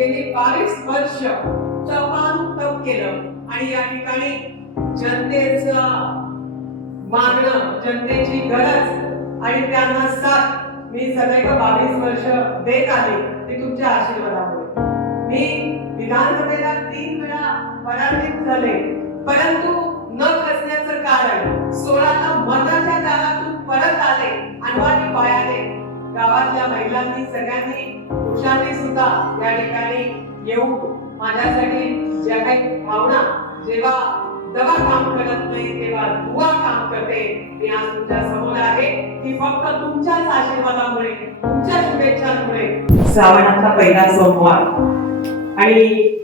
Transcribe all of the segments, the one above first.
गेली बावीस वर्ष तपान तप केलं. आणि या ठिकाणी जनतेच मागणं जनतेची गरज आणि त्यांना साथ मी सदैव बावीस वर्ष देत आले ते तुमच्या आशीर्वादामुळे. मी विधानसभेला तीन वेळा पराजित झाले. परंतु न खचण्याचं कारण सोळाला मताच्या दारातून परत आले अनवाणी पायाने गावातल्या महिलांनी सगळ्यांनी पुरुषांनी सुद्धा या ठिकाणी येऊन माझ्यासाठी ज्या काही भावना जेव्हा दवा काम करत नाही तेव्हा दुवा काम करते मी आज तुमच्यासमोर आहे. की फक्त तुमच्याच आशीर्वादामुळे तुमच्या शुभेच्छांमुळे. श्रावणाचा पहिला सोमवार. आणि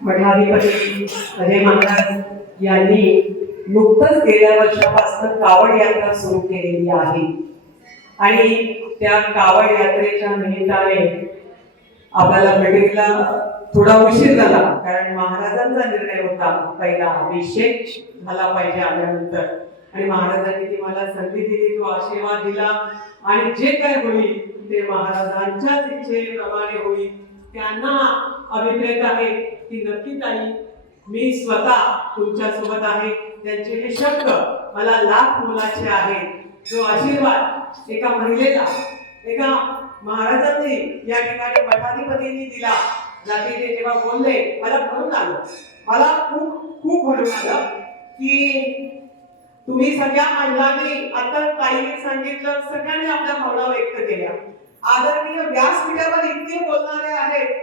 मठाधिपती अजय महाराज यांनी नुकतंच गेल्या वर्षापासून कावड यात्रा सुरू केलेली आहे. आणि त्या कावड यात्रेच्या निमित्ताने आपल्याला मिटिंगला थोडा उशीर झाला कारण महाराजांचा निर्णय होता. पहिला अभिषेक झाला पाहिजे आल्यानंतर. आणि महाराजांनी ती मला संधी दिली तो आशीर्वाद दिला. आणि जे काय होईल ते महाराजांच्याच इच्छेप्रमाणे होईल. त्यांना अभिप्रेत आहे की नक्की ताई मी स्वतः तुमच्यासोबत आहे. त्यांचे हे शब्द मला लाख मुलाचे आहेत. जो आशीर्वाद एका महिलेला एका महाराजांनी या ठिकाणी मठाधिपतींनी दिला. रात्री ते जेव्हा बोलले मला भरून आलं. मला खूप खूप भरून आलं की तुम्ही सगळ्या महिलांनी आता काही सांगितलं सगळ्यांनी आपल्या भावना व्यक्त केल्या. आदरणीय व्यासपीठावर इतके बोलणारे आहेत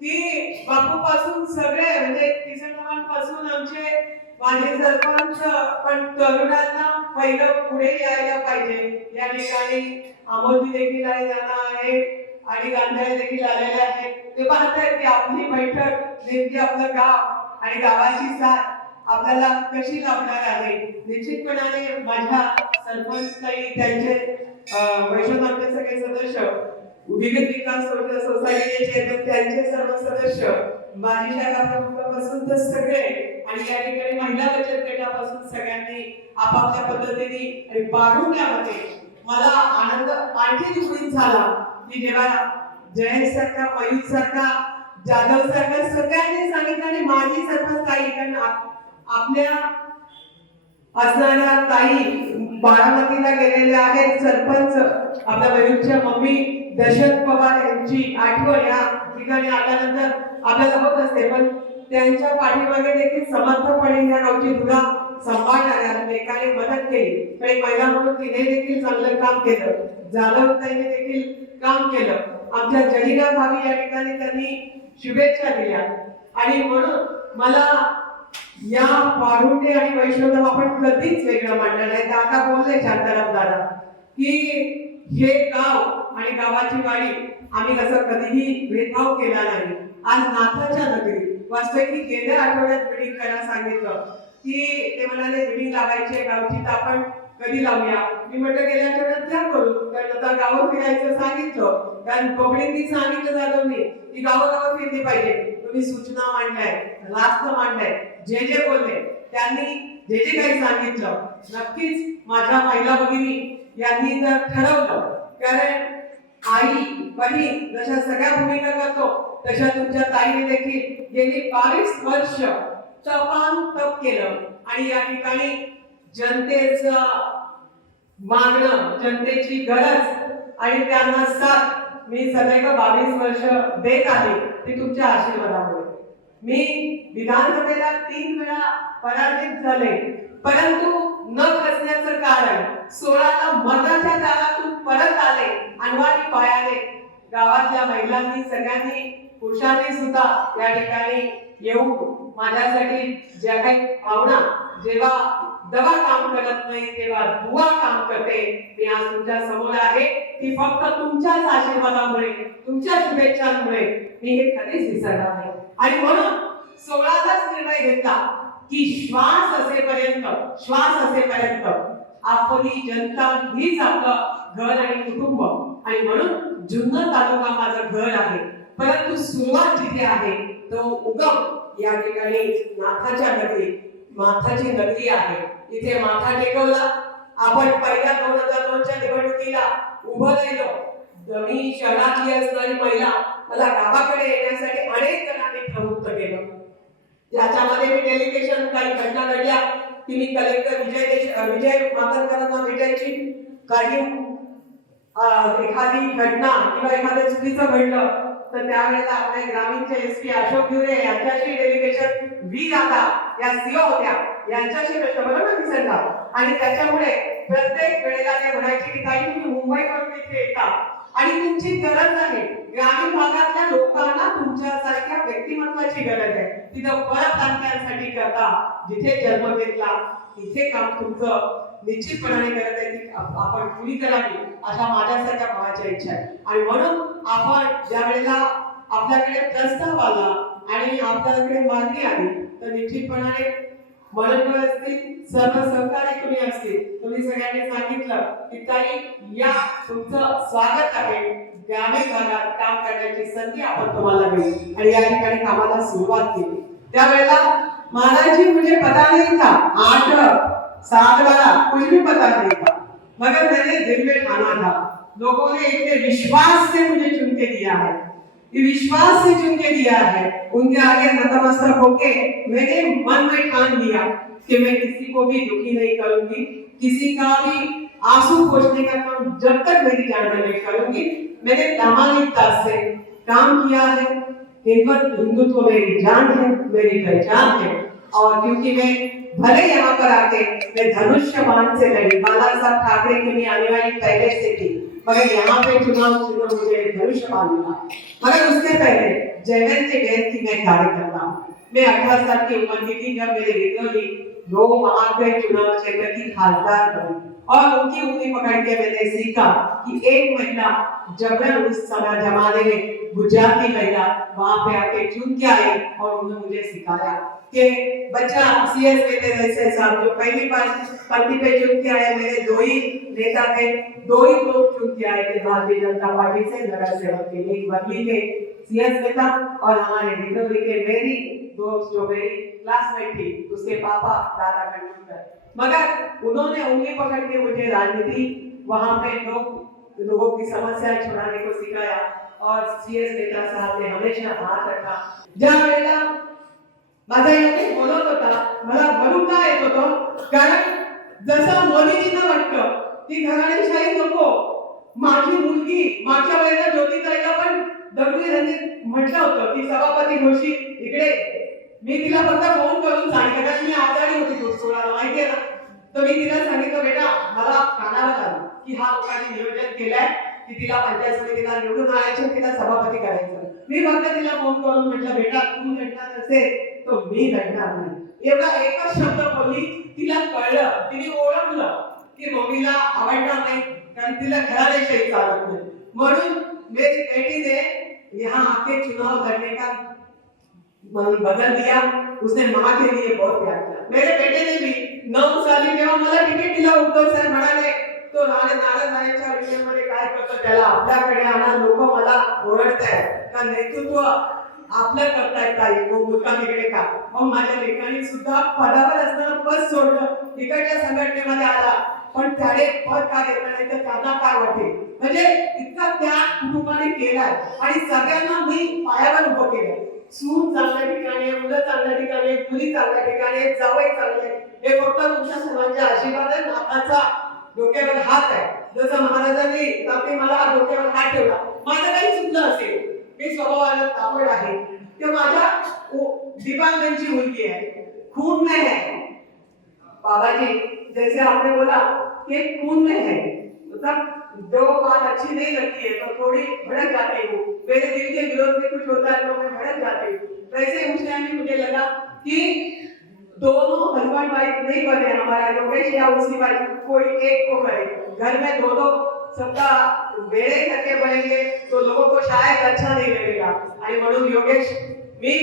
की बापूपासून सगळे म्हणजे किसनपासून आमचे माझे सरपंच पण तरुणांना पहिलं पुढे यायला पाहिजे. या ठिकाणी अमोदी देखील आहे जाणार आहे आणि गांधाळे देखील आलेले आहेत. ते पाहतायत की आपली बैठक नेमकी आपलं गाव आणि गावाची साथ आपल्याला कशी लाभणार आहे? निश्चितपणाने माझ्या सरपंच काही त्यांचे अं, सगळे सदस्य विविध विकास सोसायटीचे त्यांचे सर्व सदस्य माजी शाखा प्रमुखापासून तर सगळे आणि या ठिकाणी महिला बचत गटापासून सगळ्यांनी आपापल्या पद्धतीने आणि बाळुंग्यामध्ये मला आनंद आणखी दुसरीत झाला. की जेव्हा जयंत सारखा मयूर सारखा जाधव सारखा सगळ्यांनी सांगितलं आणि माझी सरपंच ताई कारण आपल्या असणाऱ्या ताई बारामतीला गेलेल्या आहेत सरपंच. आपल्या मयूरच्या मम्मी दशरथ पवार यांची आठवण या ठिकाणी आल्यानंतर आपल्याला होत असते. पण त्यांच्या पाठीमागे देखील समर्थपणे या गावची तुला सांभाळणाऱ्या एकाने मदत केली. पण एक महिला म्हणून तिने देखील चांगलं काम केलं. जाधव ताईने देखील काम केलं. आमच्या जलिना भावी या ठिकाणी त्यांनी शुभेच्छा दिल्या. आणि म्हणून मला या वाढुंडे आणि वैष्णव आपण कधीच वेगळं मांडलं नाही. तर आता बोलले शांताराम दादा की हे गाव आणि गावाची वाडी आम्ही कसं कधीही भेदभाव केला नाही. आज नाथाच्या नगरी वास्तविक मी गेल्या आठवड्यात मिटिंग करायला सांगितलं. की ते म्हणाले मिटिंग लावायची गावची तर आपण कधी लावूया? मी म्हटलं गेल्या आठवड्यात त्या करू तर आता गावं फिरायचं सांगितलं. कारण पब्लिकनी सांगितलं जाधवनी की गावोगाव फिरली पाहिजे. तुम्ही सूचना मांडल्याय रास्त मांडलाय जे जे बोलले त्यांनी जे जे काही सांगितलं नक्कीच माझ्या महिला भगिनी यांनी जर ठरवलं. कारण आई बहीण जशा सगळ्या भूमिका करतो तशा तुमच्या ताईने देखील गेली बावीस वर्ष तपान तप केलं. आणि या ठिकाणी जनतेचं मागणं जनतेची गरज आणि त्यांना साथ मी सदैव बावीस वर्ष देत आले ती तुमच्या आशीर्वादामुळे. मी विधानसभेला तीन वेळा पराजित झाले. परंतु न खचण्याचं कारण सोळाला मताच्या जागातून परत आले अनवाणी पायाने. गावातल्या महिलांनी सगळ्यांनी पुरुषांनी सुद्धा या ठिकाणी येऊन माझ्यासाठी ज्या काही भावना जेव्हा दवा काम करत नाही तेव्हा दुवा काम करते मी आज तुमच्यासमोर आहे. ती फक्त तुमच्याच आशीर्वादामुळे तुमच्या शुभेच्छांमुळे मी हे कधीच विसरणार नाही. आणि म्हणून सोळाचाच निर्णय घेतला की श्वास असेपर्यंत श्वास असेपर्यंत आपली जनता हीच आपलं घर आणि कुटुंब. आणि म्हणून जुन्नर तालुका माझं घर आहे. परंतु सुरुवात जिथे आहे तो उगम या ठिकाणी नाथाच्या नगरी माथाची नगरी आहे. इथे माथा टेकवला आपण पहिल्या दोन हजार दोनच्या निवडणुकीला उभं राहिलो. मी शहरातली असणारी महिला मला गावाकडे येण्यासाठी अनेक जणांनी प्रवृत्त केलं. याच्यामध्ये मी डेलिगेशन काही घटना घडल्या. की मी कलेक्टर विजय देश विजय मातरकरांना भेटायची. काही एखादी घटना किंवा एखाद्या चुकीचं घडलं तर त्यावेळेला आपल्या ग्रामीणचे एस पी अशोक गिरे यांच्याशी डेलिगेशन व्ही राधा या सीओ होत्या यांच्याशी प्रश्न बरोबर ना आणि त्याच्यामुळे प्रत्येक वेळेला ते म्हणायचे की ताई तुम्ही मुंबईवरून इथे येता. आणि तुमची गरज आहे. ग्रामीण भागातल्या लोकांना तुमच्यासारख्या व्यक्तिमत्वाची गरज आहे. तिथं परत आणण्यासाठी करता. जिथे जन्म घेतला तिथे काम तुमचं. निश्चितपणाने करत आहे की आपण पुरी करावी अशा माझ्यासारख्या भावाच्या इच्छा आहे आणि म्हणून आपण ज्या वेळेला आपल्याकडे प्रस्ताव आला आणि आपल्याकडे मागणी आली तर निश्चितपणाने मनोबळ असतील सर्व सहकारी तुम्ही असतील. तुम्ही सगळ्यांनी सांगितलं की ताई या तुमचं स्वागत आहे. ग्रामीण भागात काम करण्याची संधी आपण तुम्हाला मिळेल. आणि या ठिकाणी कामाला सुरुवात केली. त्यावेळेला महाराज म्हणजे मुझे पता आठ सात वाला कुछ भी पता नहीं था। मगर मैंने दिल में ठाना था। लोगों ने इतने विश्वास से मुझे चुन के दिया है। विश्वास से चुन के दिया है। उनके आगे नतमस्तक होके मैंने मन में ठान लिया कि मैं किसी को भी दुखी नहीं करूँगी। किसी का भी आँसू पोछने का काम जब तक मेरी जान में नहीं करूँगी, मैंने प्रामाणिकता से काम किया है। हिंदुत्व हिंदुत्व मेरी जान है, मेरी पहचान है। और क्योंकि मैं भले यहाँ पर आके मैं धनुष्य बाण से लड़ी। बाला साहब ठाकरे की भी आने वाली पहले से थी मगर यहाँ पे चुनाव चुनाव मुझे धनुष्य बाण मिला मगर उससे पहले जयवंत के गैर की मैं कार्यकर्ता हूँ। मैं अठारह साल की उम्र की थी जब मेरे विद्रोही लोग वहां पे चुनाव क्षेत्र की खासदार बनी। और उनकी उंगली पकड़ के मैंने सीखा कि एक महिला जबरन उस समय जमाने में गुजराती महिला वहाँ पे आके चुन के आई और उन्होंने मुझे सिखाया कि बच्चा सीएस मेरे जैसे साहब जो पहली बार पंक्ति पे चुन के आए, मेरे दो ही नेता थे, दो ही लोग चुन के आए थे भारतीय जनता पार्टी से नगर सेवक के एक बदली के सीएस नेता और हमारे डिंडोरी के मेरी दोस्त जो मेरी क्लासमेट थी, उसके पापा दादा कंडूकर मगर उन्होंने उंगली पकड़ के मुझे राजनीति वहां पे लोग लोगों की समस्या छुड़ाने को सिखाया और सीएस नेता साहब ने हमेशा हाथ रखा। ज्या वेळेला माझा योगेश बोलत होता मला भरून का येत होतं कारण जसं मोदीजींना वाटतं की घराणेशाही नको माझी मुलगी मागच्या वेळेला ज्योतिताईला पण दगडी रणजित म्हटलं होतं की सभापती घोषी इकडे मी तिला फक्त फोन करून सांगितलं मी आजारी होती सोळाला माहितीये ना? तर मी तिला सांगितलं बेटा मला कानाला आलं की हा लोकांनी नियोजन केलंय की तिला पंचायत समितीला निवडून आणायचं तिला सभापती करायचं. मी फक्त तिला फोन करून म्हटलं बेटा तू लढणार असेल तर मी लढणार नाही. एवढा एकच शब्द बोलली तिला कळलं तिने ओळखलं की मम्मीला आवडणार नाही कारण तिला घराण्याशाही चालत नाही. म्हणून मेरी बेटी ने यहाँ आके चुनाव लड़ने का बदल दिया उसने माँ के लिए बहुत प्यार किया. मेरे बेटे ने भी नऊ साली जेव्हा मला तिकीट दिला उद्धव सर म्हणाले तो नारायण नारायणाच्या विषयामध्ये काय करतो त्याला? आपल्याकडे आणा लोक मला ओरडतायत. का नेतृत्व आपलं करतायत काय मग मुलगा तिकडे का? मग माझ्या लेखाने सुद्धा पदावर असताना पद सोडलं. तिकडच्या संघटनेमध्ये आला. पण त्याने पद का घेतलं नाही तर त्यांना काय वाटेल? म्हणजे इतका त्याग कुटुंबाने केलाय. आणि सगळ्यांना मी पायावर उभं केलं सून चांगल्या ठिकाणी आहे, मुलं चांगल्या ठिकाणी आहेत, मुली चांगल्या ठिकाणी आहेत, जावई चांगले हे फक्त तुमच्या सर्वांच्या आशीर्वाद आहे. नाथाचा डोक्यावर हात आहे. जसं महाराजांनी रात्री मला डोक्यावर हात ठेवला. माझं काही चुकलं असेल. मी स्वभावाला तापड आहे. ते माझ्या दिपांगची मुलगी आहे. खून नाही आहे. बाबाजी जैसे आपने बोला कि खून नाही है मतलब जो बात अच्छी नहीं लगती है तो थोड़ी भड़क जाती हूँ। मेरे दिल के विरोध में कुछ होता है तो मैं भड़क जाती हूँ। वैसे उस टाइम में मुझे लगा कि दोनों हस्बैंड वाइफ नहीं बने हमारा योगेश या उसकी वाइफ कोई एक को करे। घर में दो दो सबका बेड़े करके बनेंगे तो लोगों को शायद अच्छा नहीं लगेगा। आणि म्हणून योगेश मी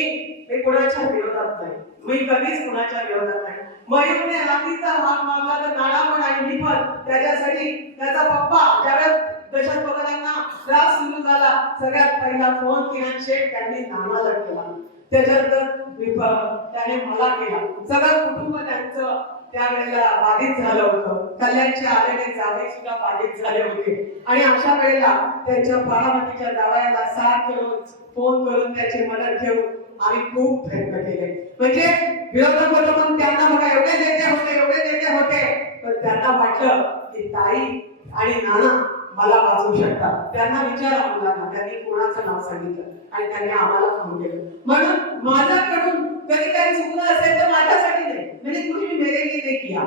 मी कुणाच्या विरोधात नाही. मी कधीच कुणाच्या विरोधात नाही. मयूरने हातीचा हात मारला तर नाडा पण आणि मी पण. त्याच्यासाठी त्याचा पप्पा ज्यावेळेस दशरथ पवारांना त्रास सुरू झाला सगळ्यात पहिला फोन किरण शेठ त्यांनी नानाला केला. त्याच्यानंतर विप- त्याने मला केला. सगळं कुटुंब त्यांचं त्यावेळेला बाधित झालं होतं. कल्याणचे आलेले जावई सुद्धा बाधित झाले होते. आणि अशा वेळेला त्यांच्या बारामतीच्या जावयाला साथ करून फोन करून त्याची मदत घेऊन आम्ही खूप प्रयत्न केले. म्हणजे विरोधक होतो पण त्यांना बघा एवढे नेते होते एवढे नेते होते. पण त्यांना वाटलं की ताई आणि नाना मला वाचू शकतात. त्यांना विचारा मुलांना त्यांनी कोणाचं नाव सांगितलं आणि त्यांनी आम्हाला फोन केलं. म्हणून माझ्याकडून कधी काही चुकलं असेल तर माझ्यासाठी नाही. म्हणजे तुम्ही मेरे लिए किया.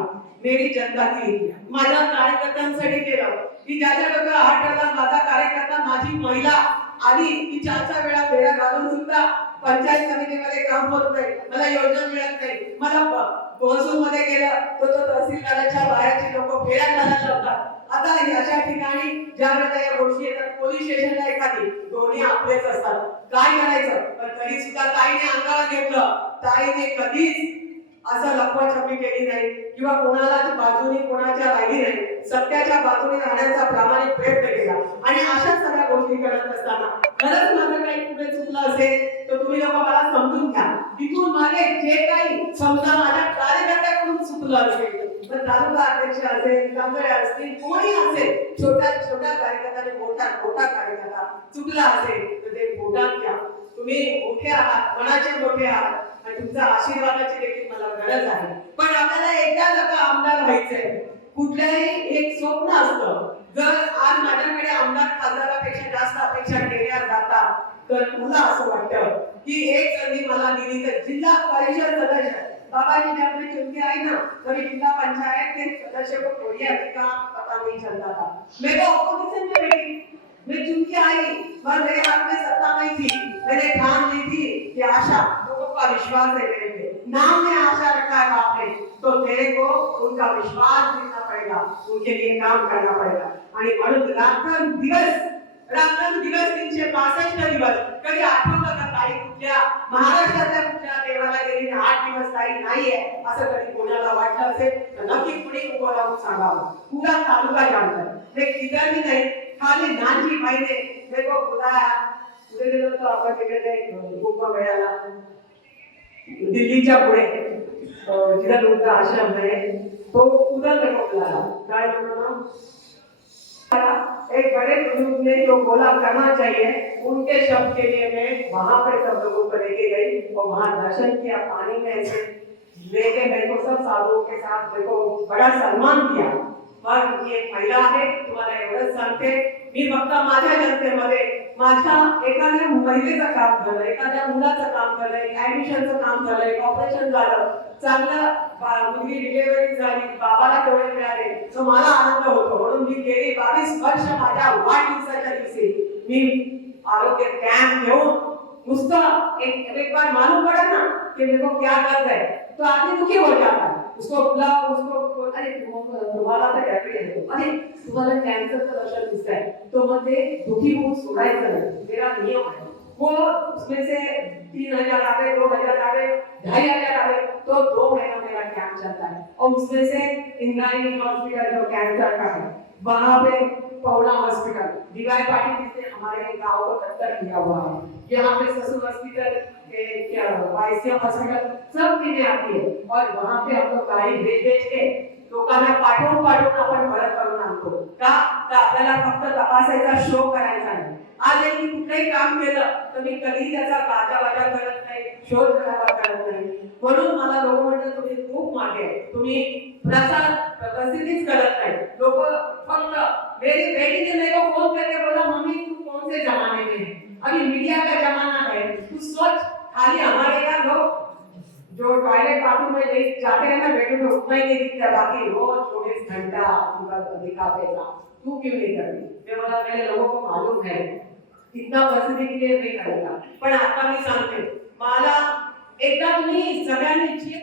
मेरी जनता की माझ्या कार्यकर्त्यांसाठी केलं. की ज्याच्या डोक्यात हात ठरला माझा कार्यकर्ता माझी महिला आणि की चार चार वेळा फेऱ्या घालून सुद्धा पंचायत समितीमध्ये काम होत नाही मला योजना मिळत नाही. मला महसूल मध्ये गेलं तर तो तहसीलदाराच्या बाहेरचे लोक फेऱ्या घालायला लावतात. आता अशा ठिकाणी ज्या वेळेला या गोष्टी येतात पोलीस स्टेशनला एखादी दोन्ही आपलेच असतात. काय करायचं? पण तरी सुद्धा ताईने अंगावर घेतलं. ताईने कधीच असं लपवाछपी केली नाही. किंवा कोणालाच बाजूने कोणाच्या राहिली नाही सत्याच्या बाजूने राहण्याचा प्रामाणिक प्रयत्न केला. आणि अशा सगळ्या गोष्टी करत असताना खरंच माझं काही कुठे चुकलं असेल तर तुम्ही लोक मला समजून घ्या. तिथून मागे जे काही समजा माझ्या कार्यकर्त्याकडून चुकलं असेल तर तालुका अध्यक्ष असेल कांदळे असतील कोणी असेल छोट्या छोट्या कार्यकर्त्याने मोठा मोठा कार्यकर्ता चुकला असेल तर ते पोटात घ्या. तुम्ही मोठे आहात मनाचे मोठे आहात. तुमचा आशीर्वादाची देखील मला गरज आहे. पण आपल्याला एकदा जगा आमदार व्हायचंय. कुठलंही एक स्वप्न असतं. जर आज माझ्याकडे आमदार खासदारापेक्षा जास्त अपेक्षा केल्या जातात तर मला असं वाटतं की एक संधी मला दिली तर जिल्हा परिषद सदस्य बाबाजी ने अपने चुन आई ना कभी जिला पंचायत के सदस्य को कोई अधिकार पता नहीं चलता था मैं तो ऑपोजिशन में बैठी मैं चुनके आई पर मेरे हाथ में सत्ता नहीं थी मैंने ठान ली थी कि आशा का विश्वास है मेरे नाम में आशा रखा है बाप ने। तो तेरे को उनका विश्वास देना पड़ेगा उनके लिए काम करना पड़ेगा। आणि म्हणून रात्रंदिवस रात्रंदिवस तीनशे पासष्ट दिवस कधी आठवतं का ताई कुठल्या महाराष्ट्रातल्या कुठल्या देवाला गेली आठ दिवस ताई नाहीये असं कधी कोणाला वाटलं असेल तर नक्की पुढे उभं राहून सांगावं. पुरा तालुका जाणतात. ते किधर भी नाही खाली नानजी माहिती देखो खुदा बुलाया पुढे गेलो तर आपण तिकडे ते कुंभमेळ्याला दिल्लीच्या पुढे. जिथं तुमचा आश्रम आहे तो को बुलाया काय ना एक बड़े बुज़ुर्ग ने जो बोला करना चाहिए. उनके शब्द के लिए मैं वहाँ पे सब लोगों को लेके गई और वहाँ दर्शन किया, पानी में ऐसे लेके मेरे को सब साधुओं के साथ देखो बड़ा सन्मान किया। मी एक महिला आहे तुम्हाला एवढंच सांगते मी फक्त माझ्या जनतेमध्ये माझ्या एखाद्या महिलेचं काम झालं एखाद्या मुलाचं काम झालं एक ऍडमिशनचं काम झालं एक ऑपरेशन झालं चांगलं मुलगी डिलिव्हरी झाली बाबाला डोळे मिळाले तर मला आनंद होतो. म्हणून मी गेली बावीस वर्ष माझ्या वाढदिवसाच्या दिवशी. मी आरोग्य कॅम्प घेऊन नुसतं एक एक बार मालूम पड़ा ना की मेरे को क्या दर्द है तो आदमी दुखी हो जाता है उसको बुलाओ उसको अरे तुम- तुम्हाला तर आहे अरे तुम्हाला कॅन्सरचं लक्षण दिसतंय तो मग ते दुखी होऊन सोडायचं नाही मेरा नियम आहे वो उसमें से तीन हज़ार आवे दो हज़ार आवे ढाई हज़ार आवे तो दो महीना मेरा कैंप चलता है। और उसमें से इंद्रायणी हॉस्पिटल जो कैंसर का है, वहाँ पे पौना हॉस्पिटल डीवाई पाटिल जिसने हमारे गांव को दत्तक किया हुआ है यहाँ पे ससुर हॉस्पिटल के क्या वाईसीएम हॉस्पिटल सब चीजें आती है और वहाँ पे हम लोग गाड़ी भेज भेज के लोकांना पाठवून पाठवून आपण परत करून आणतो. का? तर आपल्याला फक्त तपासायचा शो करायचा नाही. आज यांनी कुठलंही काम केलं तर मी कधी त्याचा गाजावाजा करत नाही शोध करावा करत नाही. म्हणून मला लोक म्हणतात तुम्ही खूप मागे आहे. तुम्ही प्रसार प्रसिद्धीच करत नाही. लोक फक्त वेरी बेटी जो टॉयलेट बाथरूम में ले जाते हैं ना बेडरूम में उतना ही नहीं दिखता, बाकी रोज चौबीस घंटा उनका दिखाते हैं तू क्यों नहीं करती? मैं बोला मेरे लोगों को मालूम है, इतना बसने के लिए नहीं करेगा। पण आता मी सांगते मला एकदा सगळ्यांनी जे